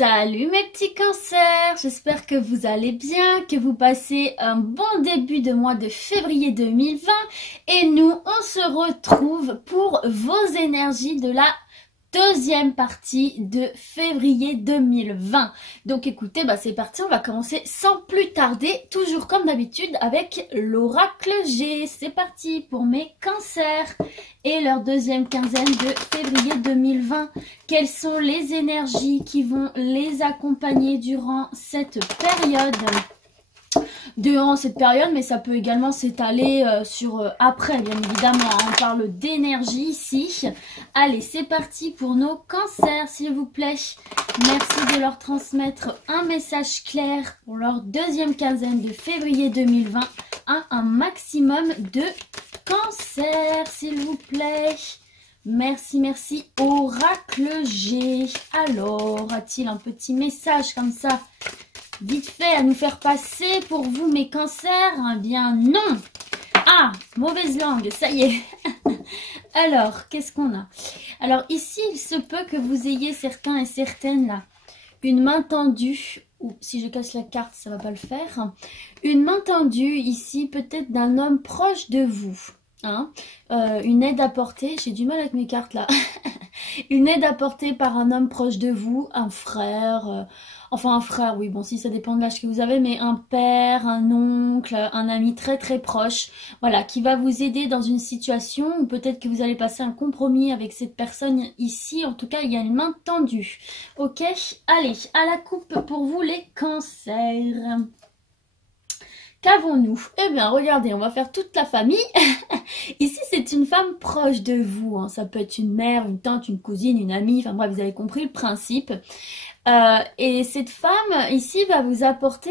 Salut mes petits cancers, j'espère que vous allez bien, que vous passez un bon début de mois de février 2020 et nous on se retrouve pour vos énergies de la deuxième partie de février 2020. Donc écoutez, c'est parti, on va commencer sans plus tarder, toujours comme d'habitude avec l'oracle G. C'est parti pour mes cancers et leur deuxième quinzaine de février 2020. Quelles sont les énergies qui vont les accompagner durant cette période ? Durant cette période, mais ça peut également s'étaler sur après, bien évidemment. On parle d'énergie ici. Allez, c'est parti pour nos cancers, s'il vous plaît. Merci de leur transmettre un message clair pour leur deuxième quinzaine de février 2020 à un maximum de cancers, s'il vous plaît. Merci, merci. Oracle G. Alors, a-t-il un petit message comme ça vite fait à nous faire passer pour vous mes cancers? Eh bien non. Ah, mauvaise langue, ça y est. Alors, qu'est-ce qu'on a? Alors ici, il se peut que vous ayez certains et certaines là une main tendue, ou si je casse la carte, ça va pas le faire. Une main tendue ici, peut-être d'un homme proche de vous. Hein, une aide apportée, j'ai du mal avec mes cartes là. Une aide apportée par un homme proche de vous, un frère, enfin un frère, oui, bon, si ça dépend de l'âge que vous avez, mais un père, un oncle, un ami très très proche, voilà, qui va vous aider dans une situation où peut-être que vous allez passer un compromis avec cette personne ici. En tout cas, il y a une main tendue. Ok, allez, à la coupe pour vous les cancers. Qu'avons-nous? Eh bien, regardez, on va faire toute la famille. Ici, c'est une femme proche de vous. Hein. Ça peut être une mère, une tante, une cousine, une amie. Enfin bref, vous avez compris le principe. Et cette femme ici va vous apporter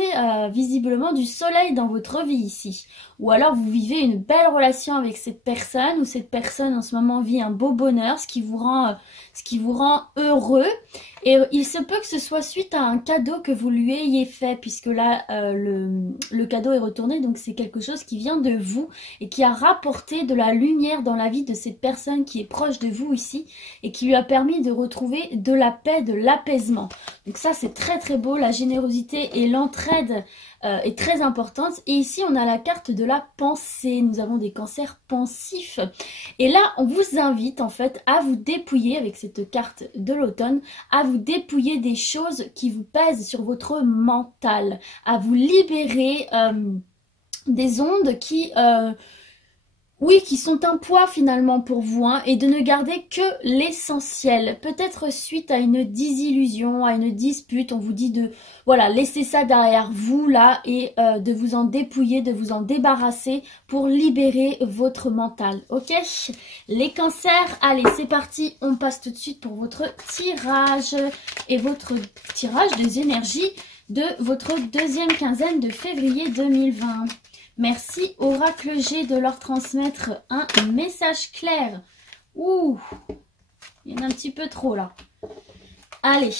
visiblement du soleil dans votre vie ici. Ou alors vous vivez une belle relation avec cette personne, ou cette personne en ce moment vit un beau bonheur, ce qui vous rend heureux. Et il se peut que ce soit suite à un cadeau que vous lui ayez fait, puisque là le cadeau est retourné, donc c'est quelque chose qui vient de vous et qui a rapporté de la lumière dans la vie de cette personne qui est proche de vous ici et qui lui a permis de retrouver de la paix, de l'apaisement. Donc ça c'est très très beau, la générosité et l'entraide est très importante. Et ici on a la carte de la pensée, nous avons des cancers pensifs. Et là on vous invite en fait à vous dépouiller avec cette carte de l'automne, à vous dépouiller des choses qui vous pèsent sur votre mental, à vous libérer des ondes qui... oui, qui sont un poids finalement pour vous, hein, et de ne garder que l'essentiel. Peut-être suite à une désillusion, à une dispute, on vous dit de voilà, laisser ça derrière vous là et de vous en dépouiller, de vous en débarrasser pour libérer votre mental. Ok? Les cancers, allez, c'est parti, on passe tout de suite pour votre tirage et votre tirage des énergies de votre deuxième quinzaine de février 2020. Merci Oracle G de leur transmettre un message clair. Ouh, il y en a un petit peu trop là. Allez,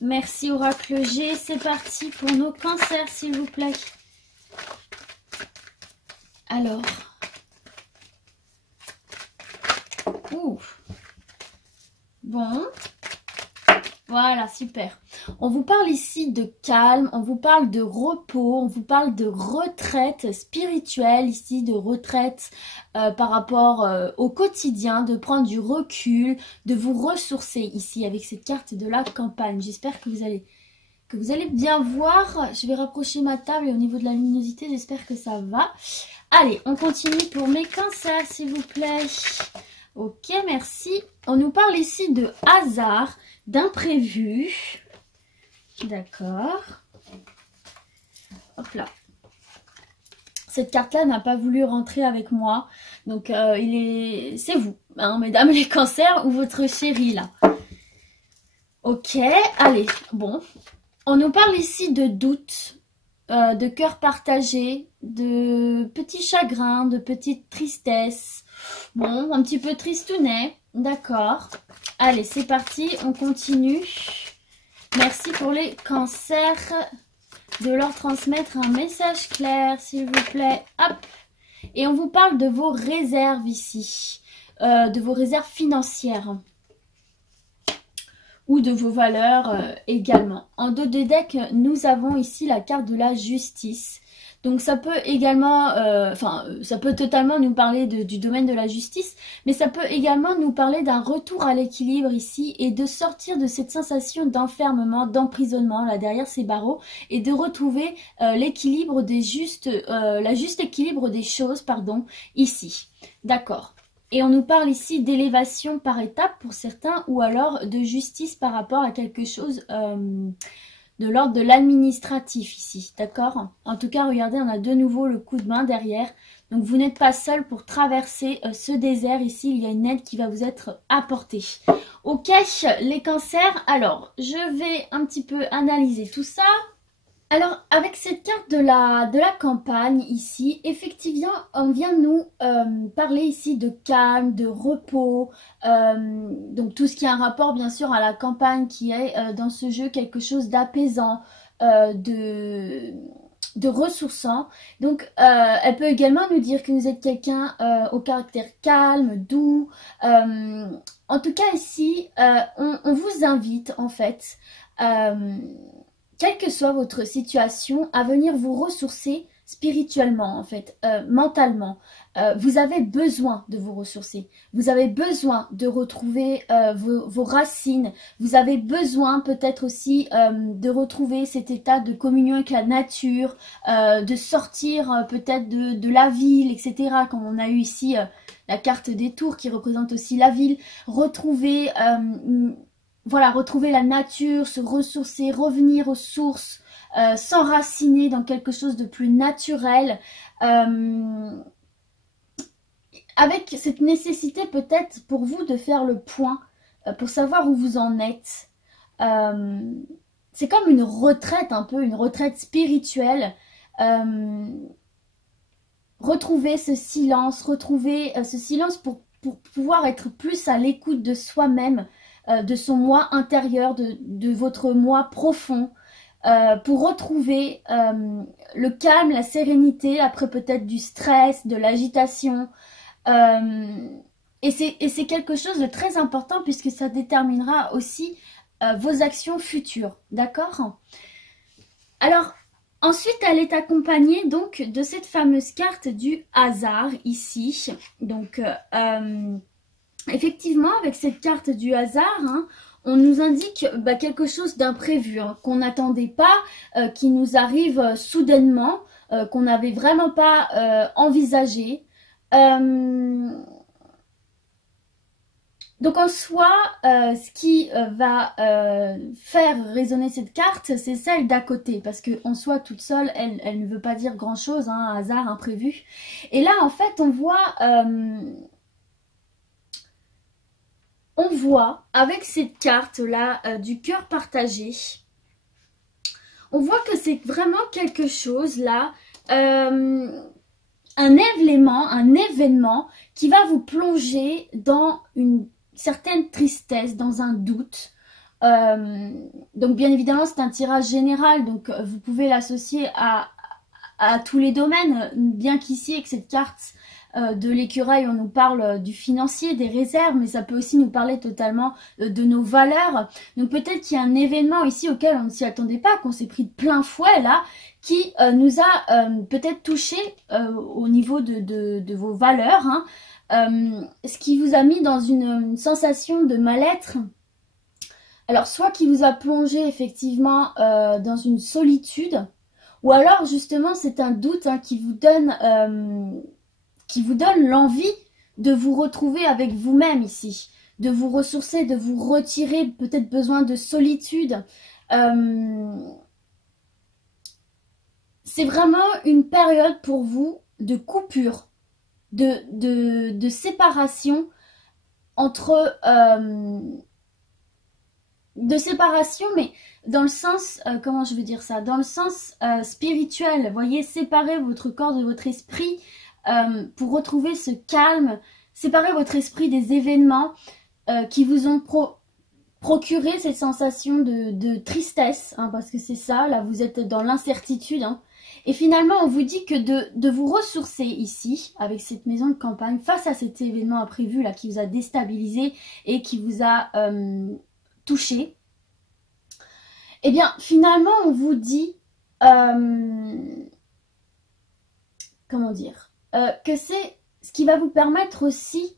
merci Oracle G. C'est parti pour nos cancers, s'il vous plaît. Alors. Ouh. Bon. Voilà, super. On vous parle ici de calme, on vous parle de repos, on vous parle de retraite spirituelle ici, de retraite par rapport au quotidien, de prendre du recul, de vous ressourcer ici avec cette carte de la campagne. J'espère que vous allez bien voir. Je vais rapprocher ma table et au niveau de la luminosité, j'espère que ça va. Allez, on continue pour mes cancers, s'il vous plaît. Ok, merci. On nous parle ici de hasard, d'imprévu. D'accord. Hop là. Cette carte-là n'a pas voulu rentrer avec moi. Donc, c'est vous, hein, mesdames les cancers, ou votre chéri, là. Ok, allez, bon. On nous parle ici de doute, de cœur partagé, de petits chagrins, de petites tristesses. Bon, un petit peu tristounet, d'accord. Allez, c'est parti, on continue. Merci pour les cancers de leur transmettre un message clair, s'il vous plaît. Hop. Et on vous parle de vos réserves ici, de vos réserves financières. ou de vos valeurs également. En dos de deck, nous avons ici la carte de la justice. Donc ça peut également, ça peut totalement nous parler du domaine de la justice, mais ça peut également nous parler d'un retour à l'équilibre ici et de sortir de cette sensation d'enfermement, d'emprisonnement là derrière ces barreaux et de retrouver l'équilibre la juste équilibre des choses, pardon, ici. D'accord. Et on nous parle ici d'élévation par étape pour certains ou alors de justice par rapport à quelque chose de l'ordre de l'administratif ici, d'accord? En tout cas, regardez, on a de nouveau le coup de main derrière. Donc, vous n'êtes pas seul pour traverser ce désert. Ici, il y a une aide qui va vous être apportée. Ok, les cancers. Alors, je vais un petit peu analyser tout ça. Alors, avec cette carte de la campagne ici, effectivement, on vient nous parler ici de calme, de repos, donc tout ce qui a un rapport bien sûr à la campagne qui est dans ce jeu quelque chose d'apaisant, de ressourçant. Donc, elle peut également nous dire que vous êtes quelqu'un au caractère calme, doux. En tout cas ici, on vous invite en fait quelle que soit votre situation, à venir vous ressourcer spirituellement en fait, mentalement. Vous avez besoin de vous ressourcer. Vous avez besoin de retrouver vos racines. Vous avez besoin peut-être aussi de retrouver cet état de communion avec la nature, de sortir peut-être de la ville, etc. Comme on a eu ici la carte des tours qui représente aussi la ville. Retrouver... voilà, retrouver la nature, se ressourcer, revenir aux sources, s'enraciner dans quelque chose de plus naturel, avec cette nécessité peut-être pour vous de faire le point, pour savoir où vous en êtes. C'est comme une retraite un peu, une retraite spirituelle. Retrouver ce silence pour pouvoir être plus à l'écoute de soi-même, de son moi intérieur, de votre moi profond, pour retrouver le calme, la sérénité, après peut-être du stress, de l'agitation. Et c'est quelque chose de très important puisque ça déterminera aussi vos actions futures, d'accord? Alors, ensuite, elle est accompagnée donc de cette fameuse carte du hasard ici. Donc, effectivement, avec cette carte du hasard, hein, on nous indique quelque chose d'imprévu, hein, qu'on n'attendait pas, qui nous arrive soudainement, qu'on n'avait vraiment pas envisagé. Donc en soi, ce qui va faire résonner cette carte, c'est celle d'à côté, parce que en soi, toute seule, elle ne veut pas dire grand-chose, hein, un hasard imprévu. Et là, en fait, on voit avec cette carte-là du cœur partagé, on voit que c'est vraiment quelque chose là, un événement qui va vous plonger dans une certaine tristesse, dans un doute. Donc bien évidemment c'est un tirage général, donc vous pouvez l'associer à tous les domaines, bien qu'ici avec cette carte de l'écureuil on nous parle du financier, des réserves, mais ça peut aussi nous parler totalement de nos valeurs. Donc peut-être qu'il y a un événement ici auquel on ne s'y attendait pas, qu'on s'est pris de plein fouet là, qui nous a peut-être touché au niveau de vos valeurs, hein, ce qui vous a mis dans une sensation de mal-être. Alors soit qui vous a plongé effectivement dans une solitude, ou alors justement c'est un doute hein, qui vous donne l'envie de vous retrouver avec vous-même ici, de vous ressourcer, de vous retirer, peut-être besoin de solitude. C'est vraiment une période pour vous de coupure, de séparation entre... de séparation, mais dans le sens, comment je veux dire ça, dans le sens spirituel, voyez, séparer votre corps de votre esprit pour retrouver ce calme, séparer votre esprit des événements qui vous ont procuré cette sensation de tristesse, hein, parce que c'est ça, là vous êtes dans l'incertitude, hein. Et finalement on vous dit que de vous ressourcer ici, avec cette maison de campagne, face à cet événement imprévu là qui vous a déstabilisé et qui vous a touché, eh bien, finalement, on vous dit, comment dire, que c'est ce qui va vous permettre aussi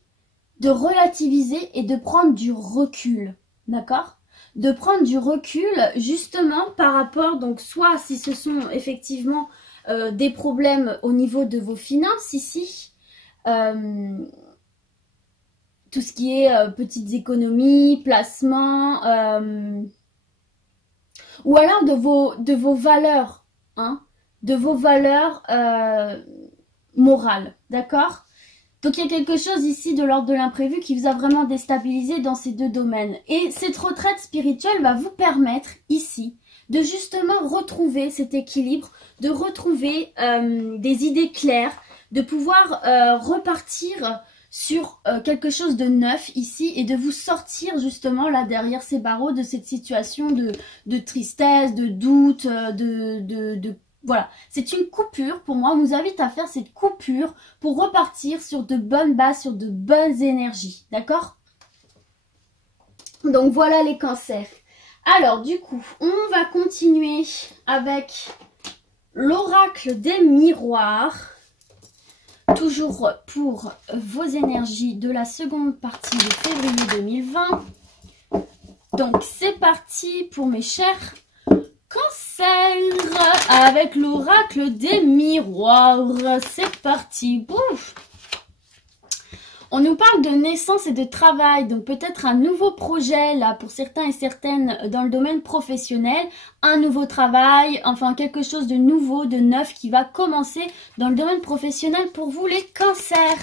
de relativiser et de prendre du recul, d'accord? De prendre du recul justement par rapport, donc soit si ce sont effectivement des problèmes au niveau de vos finances ici, tout ce qui est petites économies, placements, ou alors de vos valeurs, hein, de vos valeurs morales, d'accord? Donc il y a quelque chose ici de l'ordre de l'imprévu qui vous a vraiment déstabilisé dans ces deux domaines. Et cette retraite spirituelle va vous permettre ici de justement retrouver cet équilibre, de retrouver des idées claires, de pouvoir repartir sur quelque chose de neuf ici et de vous sortir justement là derrière ces barreaux de cette situation de tristesse, de doute, voilà, c'est une coupure pour moi. On vous invite à faire cette coupure pour repartir sur de bonnes bases, sur de bonnes énergies. D'accord? Donc voilà les cancers. Alors du coup, on va continuer avec l'oracle des miroirs. Toujours pour vos énergies de la seconde partie de février 2020. Donc c'est parti pour mes chers Cancer avec l'oracle des miroirs. C'est parti. Bouf. On nous parle de naissance et de travail, donc peut-être un nouveau projet là pour certains et certaines dans le domaine professionnel, un nouveau travail, enfin quelque chose de nouveau, de neuf qui va commencer dans le domaine professionnel pour vous les cancers.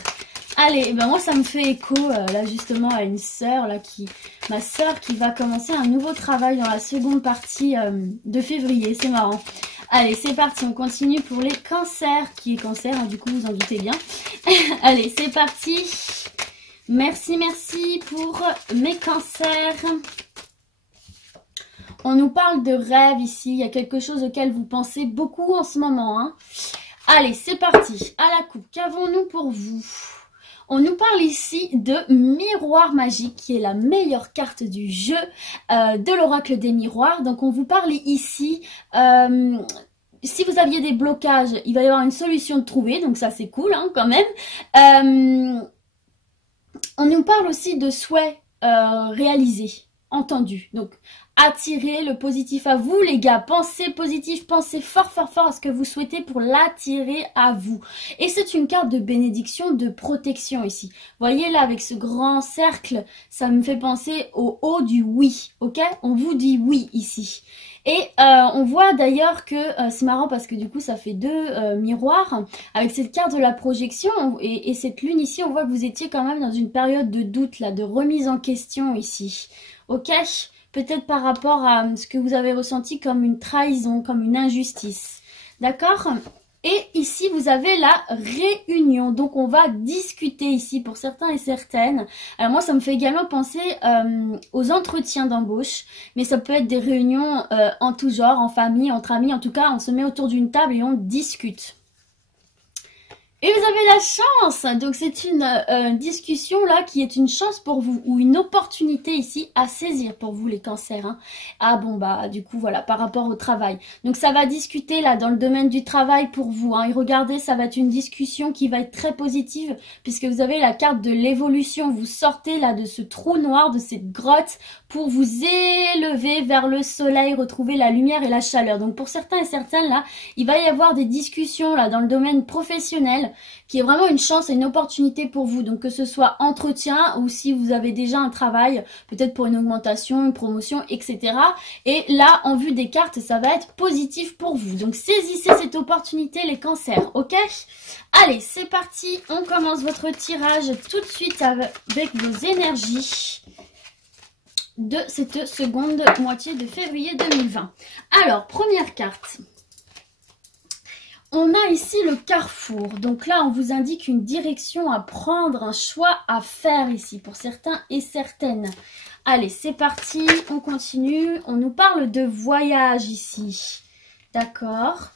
Allez, ben moi ça me fait écho là justement à une sœur là ma sœur qui va commencer un nouveau travail dans la seconde partie de février, c'est marrant. Allez, c'est parti, on continue pour les cancers, qui est cancer, hein, du coup vous en doutez bien. Allez, c'est parti. Merci, merci pour mes cancers. On nous parle de rêve ici, il y a quelque chose auquel vous pensez beaucoup en ce moment. Hein. Allez, c'est parti, à la coupe, qu'avons-nous pour vous? On nous parle ici de miroir magique, qui est la meilleure carte du jeu de l'oracle des miroirs. Donc on vous parle ici, si vous aviez des blocages, il va y avoir une solution de trouver, donc ça c'est cool hein, quand même. On nous parle aussi de souhaits réalisés, entendus. Donc attirez le positif à vous les gars, pensez positif, pensez fort fort fort à ce que vous souhaitez pour l'attirer à vous. Et c'est une carte de bénédiction, de protection ici. Voyez là avec ce grand cercle, ça me fait penser au haut du oui, ok? On vous dit oui ici. Et on voit d'ailleurs que c'est marrant parce que du coup ça fait deux miroirs avec cette carte de la projection et cette lune ici, on voit que vous étiez quand même dans une période de doute là, de remise en question ici, ok? Peut-être par rapport à ce que vous avez ressenti comme une trahison, comme une injustice. D'accord? Et ici, vous avez la réunion. Donc, on va discuter ici pour certains et certaines. Alors, moi, ça me fait également penser aux entretiens d'embauche. Mais ça peut être des réunions en tout genre, en famille, entre amis. En tout cas, on se met autour d'une table et on discute. Et vous avez la chance, donc c'est une discussion là qui est une chance pour vous ou une opportunité ici à saisir pour vous les cancers. Hein. Ah bon bah du coup voilà par rapport au travail. Donc ça va discuter là dans le domaine du travail pour vous. Hein. Et regardez ça va être une discussion qui va être très positive puisque vous avez la carte de l'évolution. Vous sortez là de ce trou noir, de cette grotte pour vous élever vers le soleil, retrouver la lumière et la chaleur. Donc pour certains et certaines là, il va y avoir des discussions là dans le domaine professionnel qui est vraiment une chance et une opportunité pour vous. Donc que ce soit entretien ou si vous avez déjà un travail, peut-être pour une augmentation, une promotion, etc. Et là, en vue des cartes, ça va être positif pour vous. Donc saisissez cette opportunité les cancers, ok? Allez, c'est parti, on commence votre tirage tout de suite avec vos énergies de cette seconde moitié de février 2020. Alors, première carte. On a ici le carrefour. Donc là, on vous indique une direction à prendre, un choix à faire ici pour certains et certaines. Allez, c'est parti, on continue. On nous parle de voyage ici. D'accord.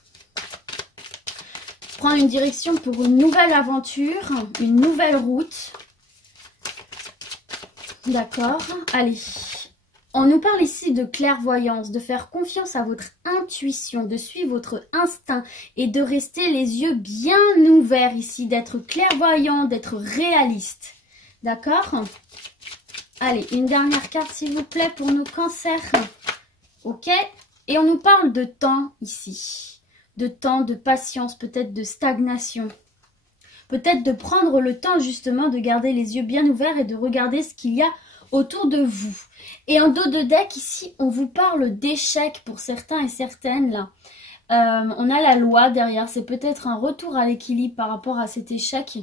Prendre une direction pour une nouvelle aventure, une nouvelle route. D'accord. Allez. On nous parle ici de clairvoyance, de faire confiance à votre intuition, de suivre votre instinct et de rester les yeux bien ouverts ici, d'être clairvoyant, d'être réaliste. D'accord? Allez, une dernière carte s'il vous plaît pour nos cancers. Ok? Et on nous parle de temps ici, de temps, de patience, peut-être de stagnation. Peut-être de prendre le temps justement de garder les yeux bien ouverts et de regarder ce qu'il y a autour de vous. Et en dos de deck, ici, on vous parle d'échec pour certains et certaines, là. On a la loi derrière, c'est peut-être un retour à l'équilibre par rapport à cet échec.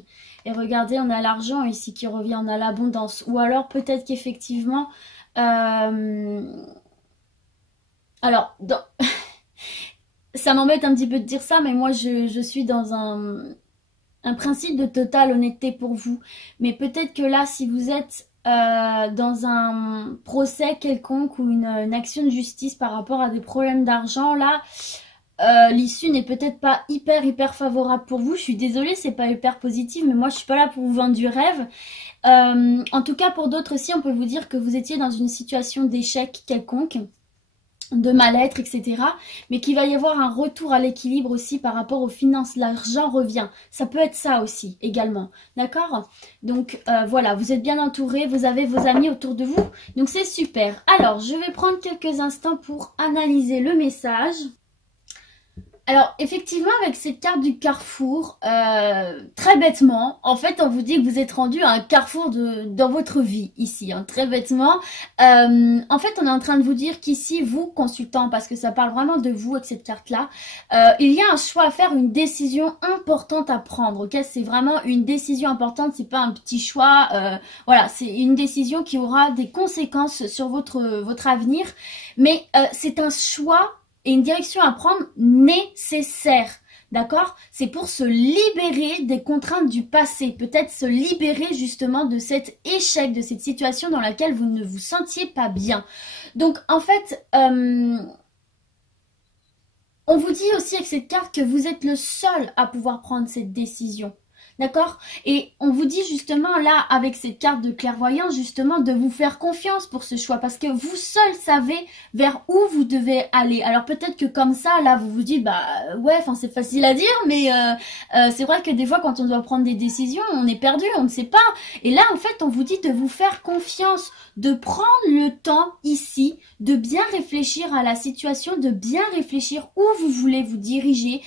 Et regardez, on a l'argent ici qui revient, on a l'abondance. Ou alors peut-être qu'effectivement... Alors, ça m'embête un petit peu de dire ça, mais moi je suis dans un principe de totale honnêteté pour vous. Mais peut-être que là, si vous êtes dans un procès quelconque ou une action de justice par rapport à des problèmes d'argent, là, l'issue n'est peut-être pas hyper favorable pour vous. Je suis désolée, c'est pas hyper positif, mais moi je suis pas là pour vous vendre du rêve. En tout cas, pour d'autres aussi, on peut vous dire que vous étiez dans une situation d'échec quelconque, de mal-être, etc. Mais qu'il va y avoir un retour à l'équilibre aussi par rapport aux finances. L'argent revient. Ça peut être ça aussi, également. D'accord? Donc, voilà, vous êtes bien entouré, vous avez vos amis autour de vous. Donc, c'est super. Alors, je vais prendre quelques instants pour analyser le message. Alors, effectivement, avec cette carte du carrefour, très bêtement, en fait, on vous dit que vous êtes rendu à un carrefour dans votre vie, ici, hein, très bêtement. En fait, on est en train de vous dire qu'ici, vous, consultant, parce que ça parle vraiment de vous avec cette carte-là, il y a un choix à faire, une décision importante à prendre, ok? C'est vraiment une décision importante, c'est pas un petit choix, voilà, c'est une décision qui aura des conséquences sur votre avenir, mais c'est un choix et une direction à prendre nécessaire, d'accord? C'est pour se libérer des contraintes du passé, peut-être se libérer justement de cet échec, de cette situation dans laquelle vous ne vous sentiez pas bien. Donc en fait, on vous dit aussi avec cette carte que vous êtes le seul à pouvoir prendre cette décision. D'accord? Et on vous dit justement là, avec cette carte de clairvoyance, justement, de vous faire confiance pour ce choix. Parce que vous seul savez vers où vous devez aller. Alors peut-être que comme ça, là, vous vous dites, bah ouais, enfin c'est facile à dire, mais c'est vrai que des fois, quand on doit prendre des décisions, on est perdu, on ne sait pas. Et là, en fait, on vous dit de vous faire confiance, de prendre le temps ici, de bien réfléchir à la situation, de bien réfléchir où vous voulez vous diriger,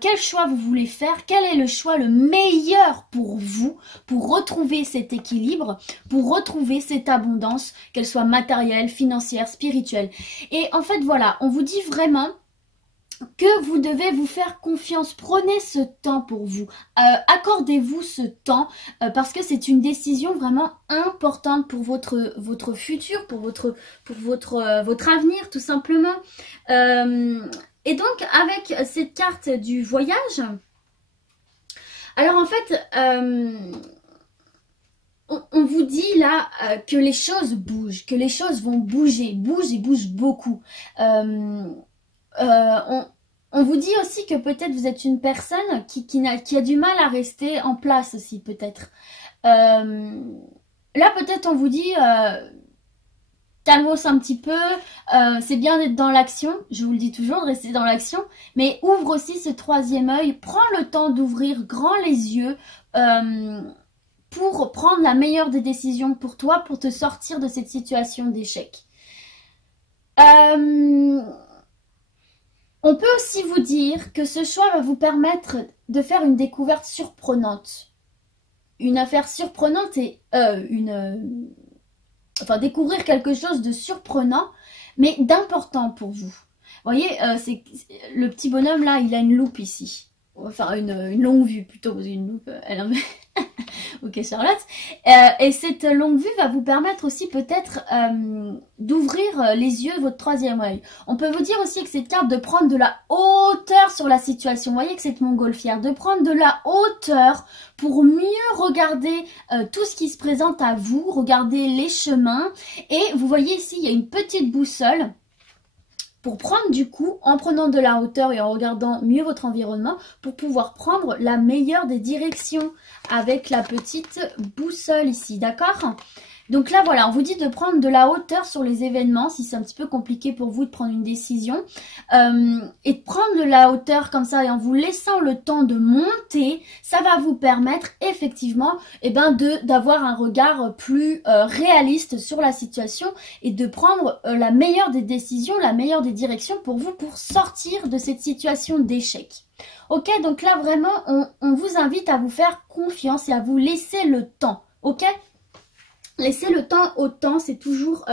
quel choix vous voulez faire, quel est le choix le meilleur pour vous, pour retrouver cet équilibre, pour retrouver cette abondance, qu'elle soit matérielle, financière, spirituelle. Et en fait, voilà, on vous dit vraiment que vous devez vous faire confiance. Prenez ce temps pour vous. Accordez-vous ce temps parce que c'est une décision vraiment importante pour votre futur, pour votre avenir, tout simplement. Et donc, avec cette carte du voyage... Alors en fait, on vous dit là que les choses bougent, que les choses vont bouger, bougent et bougent beaucoup. On vous dit aussi que peut-être vous êtes une personne qui a du mal à rester en place aussi peut-être. Là peut-être on vous dit... calmos un petit peu, c'est bien d'être dans l'action, je vous le dis toujours, de rester dans l'action, mais ouvre aussi ce troisième œil, prends le temps d'ouvrir grand les yeux pour prendre la meilleure des décisions pour toi, pour te sortir de cette situation d'échec. On peut aussi vous dire que ce choix va vous permettre de faire une découverte surprenante. Une affaire surprenante et enfin, découvrir quelque chose de surprenant, mais d'important pour vous. Vous voyez, c'est le petit bonhomme là, il a une loupe ici. Enfin, une longue vue plutôt, parce qu'une loupe, elle a... Ok Charlotte. Et cette longue vue va vous permettre aussi peut-être d'ouvrir les yeux, votre troisième œil. On peut vous dire aussi avec cette carte de prendre de la hauteur sur la situation. Vous voyez que cette montgolfière, de prendre de la hauteur pour mieux regarder tout ce qui se présente à vous, regarder les chemins. Et vous voyez ici, il y a une petite boussole. Pour prendre du coup, en prenant de la hauteur et en regardant mieux votre environnement, pour pouvoir prendre la meilleure des directions avec la petite boussole ici, d'accord? Donc là, voilà, on vous dit de prendre de la hauteur sur les événements, si c'est un petit peu compliqué pour vous de prendre une décision. Et de prendre de la hauteur comme ça, et en vous laissant le temps de monter, ça va vous permettre effectivement d'avoir un regard plus réaliste sur la situation et de prendre la meilleure des décisions, la meilleure des directions pour vous, pour sortir de cette situation d'échec. Ok, donc là vraiment, on vous invite à vous faire confiance et à vous laisser le temps, ok? Laisser le temps au temps, c'est toujours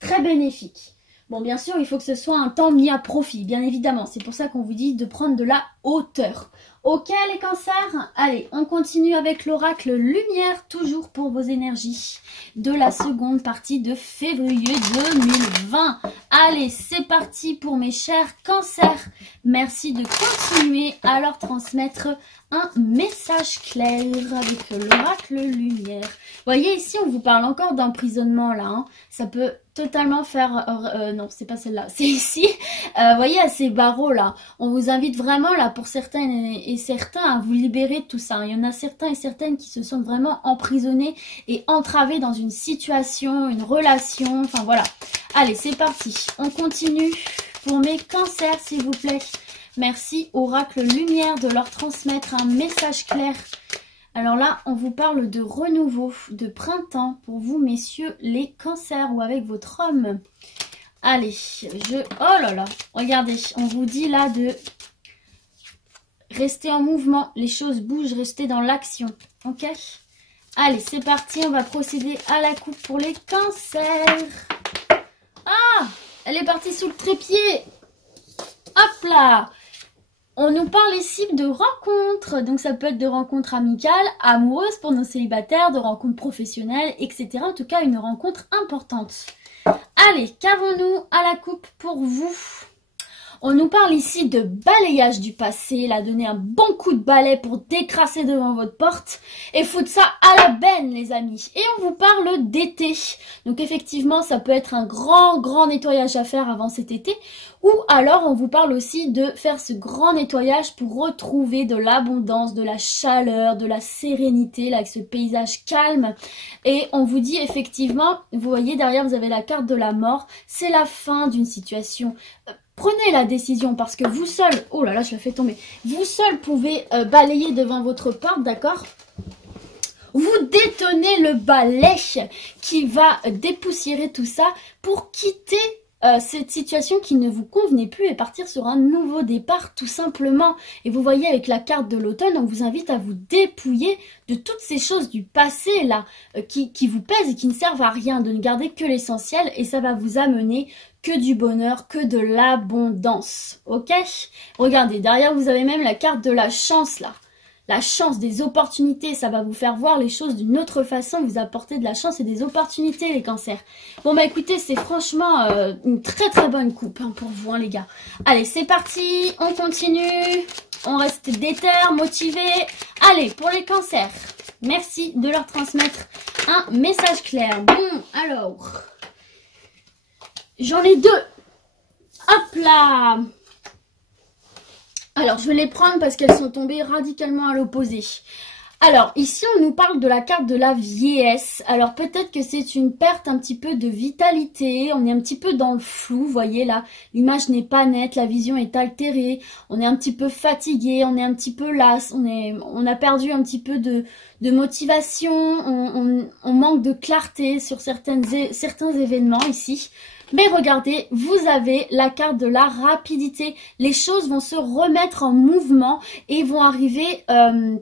très bénéfique. Bon, bien sûr, il faut que ce soit un temps mis à profit, bien évidemment. C'est pour ça qu'on vous dit de prendre de la hauteur. Ok, les cancers? Allez, on continue avec l'oracle lumière, toujours pour vos énergies de la seconde partie de février 2020. Allez, c'est parti pour mes chers cancers. Merci de continuer à leur transmettre un message clair avec l'oracle lumière. Vous voyez, ici, on vous parle encore d'emprisonnement, là. Hein. Ça peut totalement faire... non, c'est pas celle-là. C'est ici. Vous voyez, à ces barreaux-là. On vous invite vraiment, là, pour certaines et certains, à vous libérer de tout ça. Il y en a certains et certaines qui se sentent vraiment emprisonnés et entravés dans une situation, une relation. Enfin, voilà. Allez, c'est parti. On continue pour mes cancers, s'il vous plaît. Merci, oracle lumière, de leur transmettre un message clair. Alors là, on vous parle de renouveau, de printemps pour vous, messieurs, les cancers ou avec votre homme. Allez, oh là là, regardez, on vous dit là de rester en mouvement. Les choses bougent, restez dans l'action, ok? Allez, c'est parti, on va procéder à la coupe pour les cancers. Ah, elle est partie sous le trépied. Hop là! On nous parle ici de rencontres, donc ça peut être de rencontres amicales, amoureuses pour nos célibataires, de rencontres professionnelles, etc. En tout cas, une rencontre importante. Allez, qu'avons-nous à la coupe pour vous? On nous parle ici de balayage du passé, là, donner un bon coup de balai pour décrasser devant votre porte et foutre ça à la benne, les amis. Et on vous parle d'été. Donc effectivement, ça peut être un grand nettoyage à faire avant cet été. Ou alors, on vous parle aussi de faire ce grand nettoyage pour retrouver de l'abondance, de la chaleur, de la sérénité, là, avec ce paysage calme. Et on vous dit effectivement, vous voyez derrière, vous avez la carte de la mort. C'est la fin d'une situation. Prenez la décision parce que vous seul, oh là là, je la fais tomber, vous seul pouvez balayer devant votre porte, d'accord? Vous détenez le balai qui va dépoussiérer tout ça pour quitter cette situation qui ne vous convenait plus et partir sur un nouveau départ tout simplement. Et vous voyez avec la carte de l'automne, on vous invite à vous dépouiller de toutes ces choses du passé là qui vous pèsent et qui ne servent à rien, de ne garder que l'essentiel et ça va vous amener que du bonheur, que de l'abondance, ok? Regardez, derrière vous avez même la carte de la chance là. La chance, des opportunités, ça va vous faire voir les choses d'une autre façon, vous apporter de la chance et des opportunités les cancers. Bon bah écoutez, c'est franchement une très bonne coupe hein, pour vous hein, les gars. Allez, c'est parti, on continue, on reste déter, motivé. Allez, pour les cancers, merci de leur transmettre un message clair. Bon, alors, j'en ai deux. Hop là! Alors, je vais les prendre parce qu'elles sont tombées radicalement à l'opposé. Alors, ici, on nous parle de la carte de la vieillesse. Alors, peut-être que c'est une perte un petit peu de vitalité. On est un petit peu dans le flou, vous voyez là. L'image n'est pas nette, la vision est altérée. On est un petit peu fatigué, on est un petit peu las. On a perdu un petit peu de motivation. On manque de clarté sur certains événements ici. Mais regardez, vous avez la carte de la rapidité. Les choses vont se remettre en mouvement et vont arriver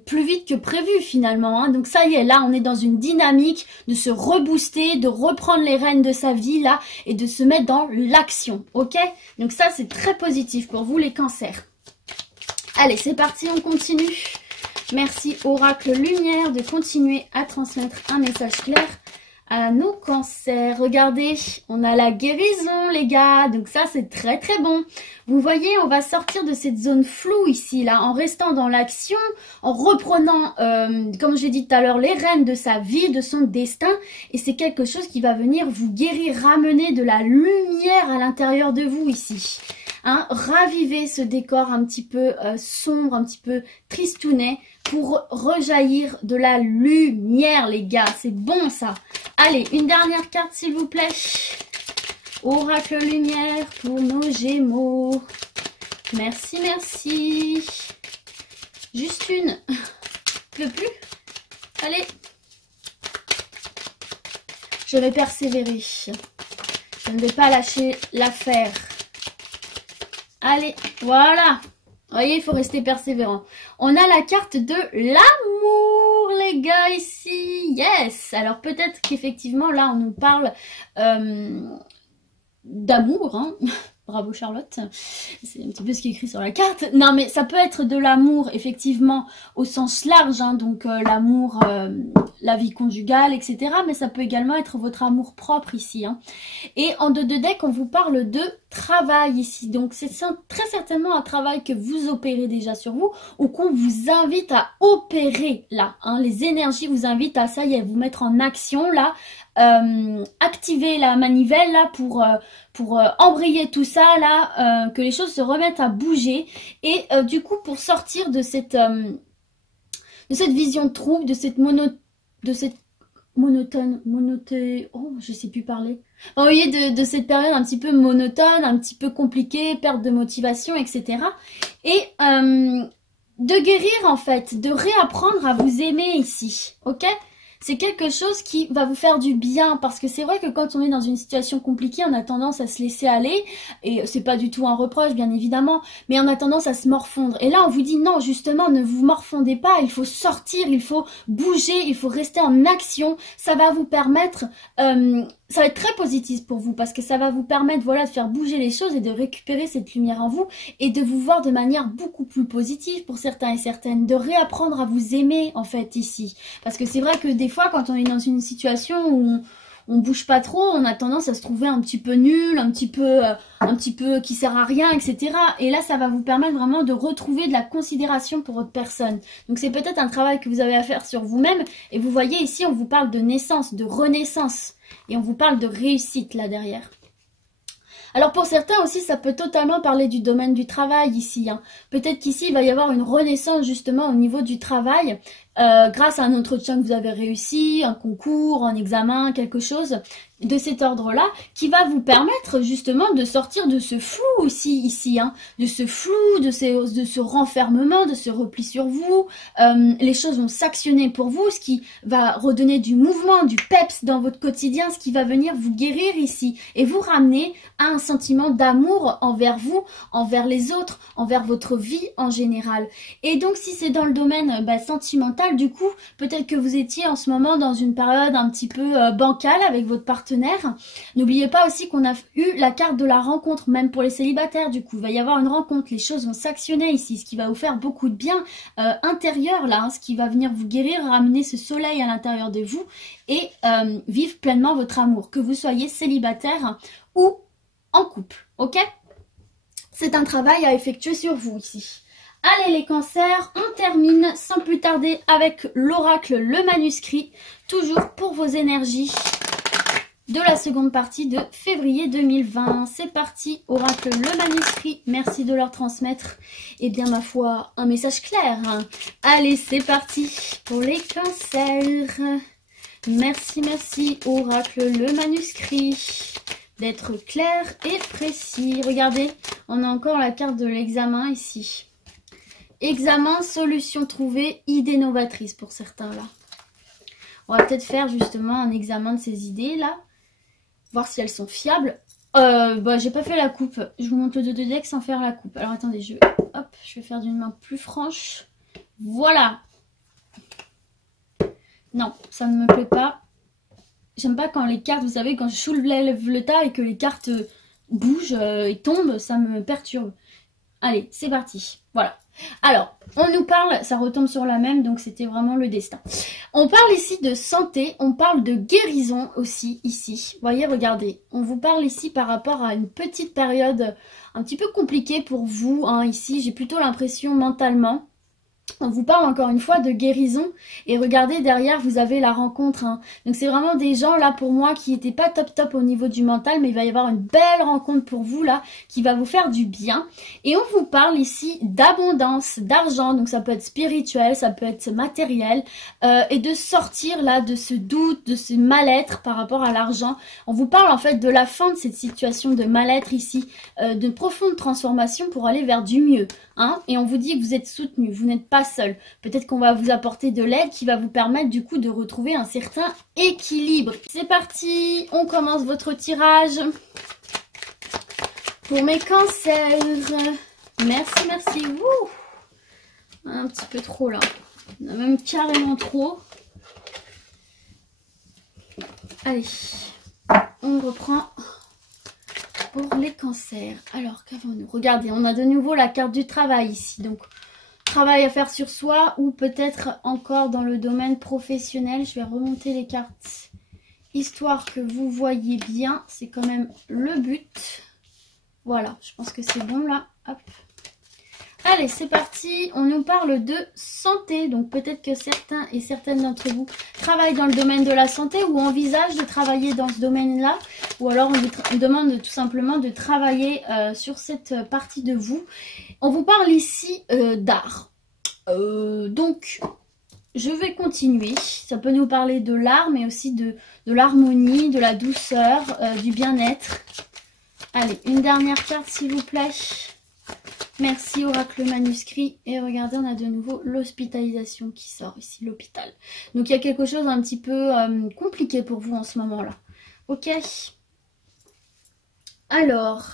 plus vite que prévu finalement. Hein. Donc ça y est, là on est dans une dynamique de se rebooster, de reprendre les rênes de sa vie là et de se mettre dans l'action. Ok? Donc ça c'est très positif pour vous les cancers. Allez, c'est parti, on continue. Merci Oracle Lumière de continuer à transmettre un message clair à nos cancers. Regardez, on a la guérison les gars, donc ça c'est très bon. Vous voyez, on va sortir de cette zone floue ici là, en restant dans l'action, en reprenant, comme j'ai dit tout à l'heure, les rênes de sa vie, de son destin, et c'est quelque chose qui va venir vous guérir, ramener de la lumière à l'intérieur de vous ici. Hein, raviver ce décor un petit peu sombre, un petit peu tristounet, pour rejaillir de la lumière les gars, c'est bon ça. Allez, une dernière carte s'il vous plaît. Oracle lumière pour nos Gémeaux. Merci, merci. Juste une. Je peux plus. Allez. Je vais persévérer. Je ne vais pas lâcher l'affaire. Allez, voilà. Vous voyez, il faut rester persévérant. On a la carte de l'amour, les gars, ici. Yes. Alors, peut-être qu'effectivement, là, on nous parle d'amour, hein. Bravo Charlotte, c'est un petit peu ce qui est écrit sur la carte. Non mais ça peut être de l'amour effectivement au sens large, hein, donc l'amour, la vie conjugale, etc. Mais ça peut également être votre amour propre ici. Hein. Et en deux de deck, on vous parle de travail ici. Donc c'est très certainement un travail que vous opérez déjà sur vous ou qu'on vous invite à opérer là. Hein. Les énergies vous invitent à ça y est, vous mettre en action là. Activer la manivelle là pour embrayer tout ça là, que les choses se remettent à bouger et du coup pour sortir de cette vision de trouble, de cette monotone, oh je sais plus parler. Vous voyez, de cette période un petit peu monotone, un petit peu compliquée, perte de motivation, etc. Et de guérir en fait, de réapprendre à vous aimer ici, ok? C'est quelque chose qui va vous faire du bien parce que c'est vrai que quand on est dans une situation compliquée, on a tendance à se laisser aller et c'est pas du tout un reproche bien évidemment, mais on a tendance à se morfondre. Et là on vous dit non, justement ne vous morfondez pas, il faut sortir, il faut bouger, il faut rester en action. Ça va vous permettre, ça va être très positif pour vous parce que ça va vous permettre voilà de faire bouger les choses et de récupérer cette lumière en vous et de vous voir de manière beaucoup plus positive pour certains et certaines, de réapprendre à vous aimer en fait ici. Parce que c'est vrai que des fois quand on est dans une situation où on bouge pas trop, on a tendance à se trouver un petit peu nul, un petit peu qui sert à rien, etc. Et là, ça va vous permettre vraiment de retrouver de la considération pour votre personne. Donc c'est peut-être un travail que vous avez à faire sur vous-même. Et vous voyez ici, on vous parle de naissance, de renaissance. Et on vous parle de réussite là derrière. Alors pour certains aussi, ça peut totalement parler du domaine du travail ici. Hein. Peut-être qu'ici, il va y avoir une renaissance justement au niveau du travail. Grâce à un entretien que vous avez réussi, un concours, un examen, quelque chose de cet ordre-là, qui va vous permettre justement de sortir de ce flou aussi ici, hein, de ce flou, de ce renfermement, de ce repli sur vous. Les choses vont s'actionner pour vous, ce qui va redonner du mouvement, du peps dans votre quotidien, ce qui va venir vous guérir ici et vous ramener à un sentiment d'amour envers vous, envers les autres, envers votre vie en général. Et donc si c'est dans le domaine sentimental, du coup, peut-être que vous étiez en ce moment dans une période un petit peu bancale avec votre partenaire. N'oubliez pas aussi qu'on a eu la carte de la rencontre, même pour les célibataires, du coup. Il va y avoir une rencontre, les choses vont s'actionner ici, ce qui va vous faire beaucoup de bien intérieur, là, hein, ce qui va venir vous guérir, ramener ce soleil à l'intérieur de vous et vivre pleinement votre amour, que vous soyez célibataire ou en couple, ok? C'est un travail à effectuer sur vous ici. Allez les cancers, on termine sans plus tarder avec l'oracle, le manuscrit, toujours pour vos énergies de la seconde partie de février 2020. C'est parti, oracle, le manuscrit, merci de leur transmettre, et bien ma foi, un message clair. Hein. Allez, c'est parti pour les cancers. Merci, merci, oracle, le manuscrit, d'être clair et précis. Regardez, on a encore la carte de l'examen ici. Examen, solution trouvée, idée novatrice pour certains là. On va peut-être faire justement un examen de ces idées là. Voir si elles sont fiables. J'ai pas fait la coupe. Je vous montre le 2 de deck sans faire la coupe. Alors attendez, je vais faire d'une main plus franche. Voilà. Non, ça ne me plaît pas. J'aime pas quand les cartes, vous savez, quand je soulève le tas et que les cartes bougent et tombent, ça me perturbe. Allez, c'est parti. Voilà. Alors, on nous parle, ça retombe sur la même, donc c'était vraiment le destin. On parle ici de santé, on parle de guérison aussi ici. Vous voyez, regardez, on vous parle ici par rapport à une petite période un petit peu compliquée pour vous. Hein, ici, j'ai plutôt l'impression mentalement. On vous parle encore une fois de guérison et regardez derrière vous avez la rencontre hein. Donc c'est vraiment des gens là pour moi qui n'étaient pas top au niveau du mental, mais il va y avoir une belle rencontre pour vous là qui va vous faire du bien. Et on vous parle ici d'abondance, d'argent, donc ça peut être spirituel, ça peut être matériel et de sortir là de ce doute, de ce mal-être par rapport à l'argent. On vous parle en fait de la fin de cette situation de mal-être ici, de profonde transformation pour aller vers du mieux hein. Et on vous dit que vous êtes soutenu, vous n'êtes pas seul. Peut-être qu'on va vous apporter de l'aide qui va vous permettre du coup de retrouver un certain équilibre. C'est parti, on commence votre tirage pour mes cancers. Merci. Ouh, un petit peu trop là. On a même carrément trop. Allez, on reprend pour les cancers. Alors, qu'avons-nous? Regardez, on a de nouveau la carte du travail ici. Donc, travail à faire sur soi ou peut-être encore dans le domaine professionnel. Je vais remonter les cartes histoire que vous voyez bien. C'est quand même le but. Voilà, je pense que c'est bon là. Hop. Allez, c'est parti. On nous parle de santé. Donc peut-être que certains et certaines d'entre vous travaillent dans le domaine de la santé ou envisagent de travailler dans ce domaine-là. Ou alors on vous demande tout simplement de travailler sur cette partie de vous. On vous parle ici d'art. Donc, je vais continuer. Ça peut nous parler de l'art, mais aussi de l'harmonie, de la douceur, du bien-être. Allez, une dernière carte s'il vous plaît. Merci, oracle manuscrit. Et regardez, on a de nouveau l'hospitalisation qui sort ici, l'hôpital. Donc, il y a quelque chose un petit peu compliqué pour vous en ce moment-là. Ok. Alors...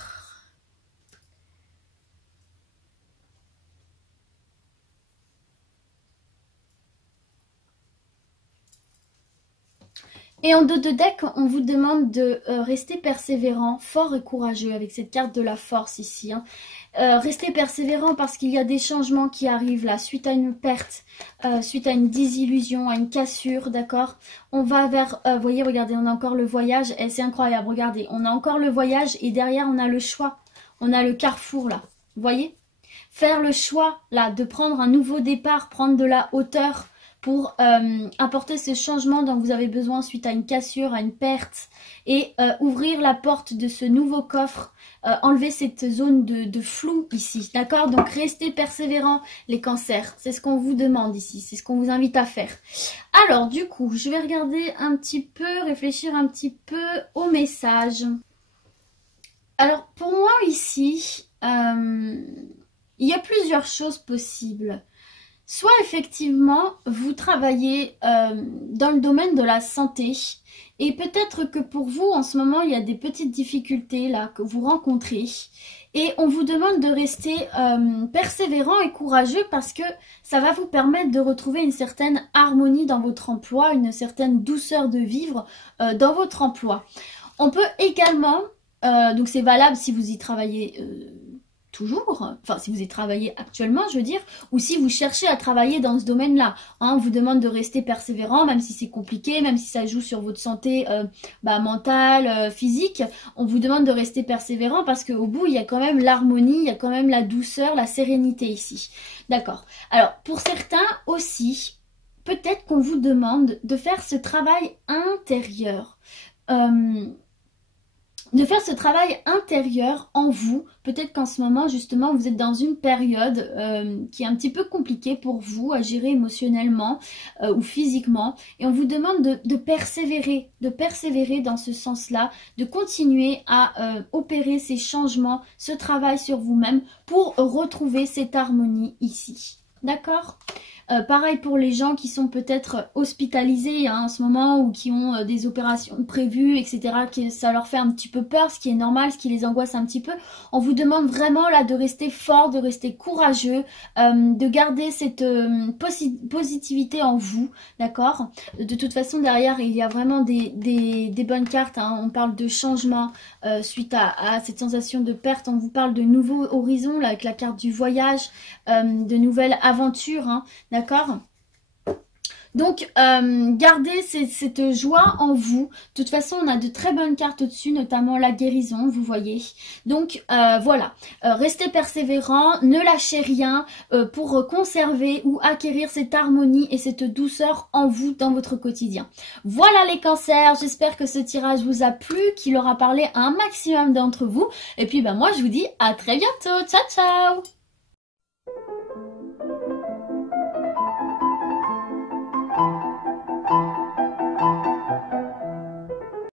Et en dos de deck, on vous demande de rester persévérant, fort et courageux avec cette carte de la force ici. Hein. Restez persévérant parce qu'il y a des changements qui arrivent là, suite à une perte, suite à une désillusion, à une cassure, d'accord? On va vers, vous voyez, regardez, on a encore le voyage, et c'est incroyable, regardez, on a encore le voyage et derrière on a le choix, on a le carrefour là, vous voyez? Faire le choix là, de prendre un nouveau départ, prendre de la hauteur, pour apporter ce changement dont vous avez besoin suite à une cassure, à une perte et ouvrir la porte de ce nouveau coffre, enlever cette zone de flou ici, d'accord? Donc restez persévérants les cancers, c'est ce qu'on vous demande ici, c'est ce qu'on vous invite à faire. Alors du coup, je vais regarder un petit peu, réfléchir un petit peu au message. Alors pour moi ici, il y a plusieurs choses possibles. Soit effectivement, vous travaillez dans le domaine de la santé et peut-être que pour vous, en ce moment, il y a des petites difficultés là que vous rencontrez et on vous demande de rester persévérant et courageux parce que ça va vous permettre de retrouver une certaine harmonie dans votre emploi, une certaine douceur de vivre dans votre emploi. On peut également, donc c'est valable si vous y travaillez toujours, enfin si vous y travaillez actuellement je veux dire, ou si vous cherchez à travailler dans ce domaine-là. Hein, on vous demande de rester persévérant, même si c'est compliqué, même si ça joue sur votre santé mentale, physique, on vous demande de rester persévérant parce qu'au bout il y a quand même l'harmonie, il y a quand même la douceur, la sérénité ici. D'accord. Alors pour certains aussi, peut-être qu'on vous demande de faire ce travail intérieur. De faire ce travail intérieur en vous. Peut-être qu'en ce moment, justement, vous êtes dans une période qui est un petit peu compliquée pour vous à gérer émotionnellement ou physiquement. Et on vous demande de persévérer dans ce sens-là, de continuer à opérer ces changements, ce travail sur vous-même pour retrouver cette harmonie ici. D'accord ? Pareil pour les gens qui sont peut-être hospitalisés hein, en ce moment ou qui ont des opérations prévues, etc. Que ça leur fait un petit peu peur, ce qui est normal, ce qui les angoisse un petit peu. On vous demande vraiment là de rester fort, de rester courageux, de garder cette positivité en vous, d'accord? De toute façon, derrière, il y a vraiment des bonnes cartes. Hein. On parle de changement suite à cette sensation de perte. On vous parle de nouveaux horizons là, avec la carte du voyage, de nouvelles aventures, hein. D'accord? Donc, gardez cette joie en vous. De toute façon, on a de très bonnes cartes au-dessus, notamment la guérison, vous voyez. Donc, voilà. Restez persévérants, ne lâchez rien pour conserver ou acquérir cette harmonie et cette douceur en vous dans votre quotidien. Voilà les cancers, j'espère que ce tirage vous a plu, qu'il aura parlé à un maximum d'entre vous. Et puis, ben, moi, je vous dis à très bientôt. Ciao, ciao!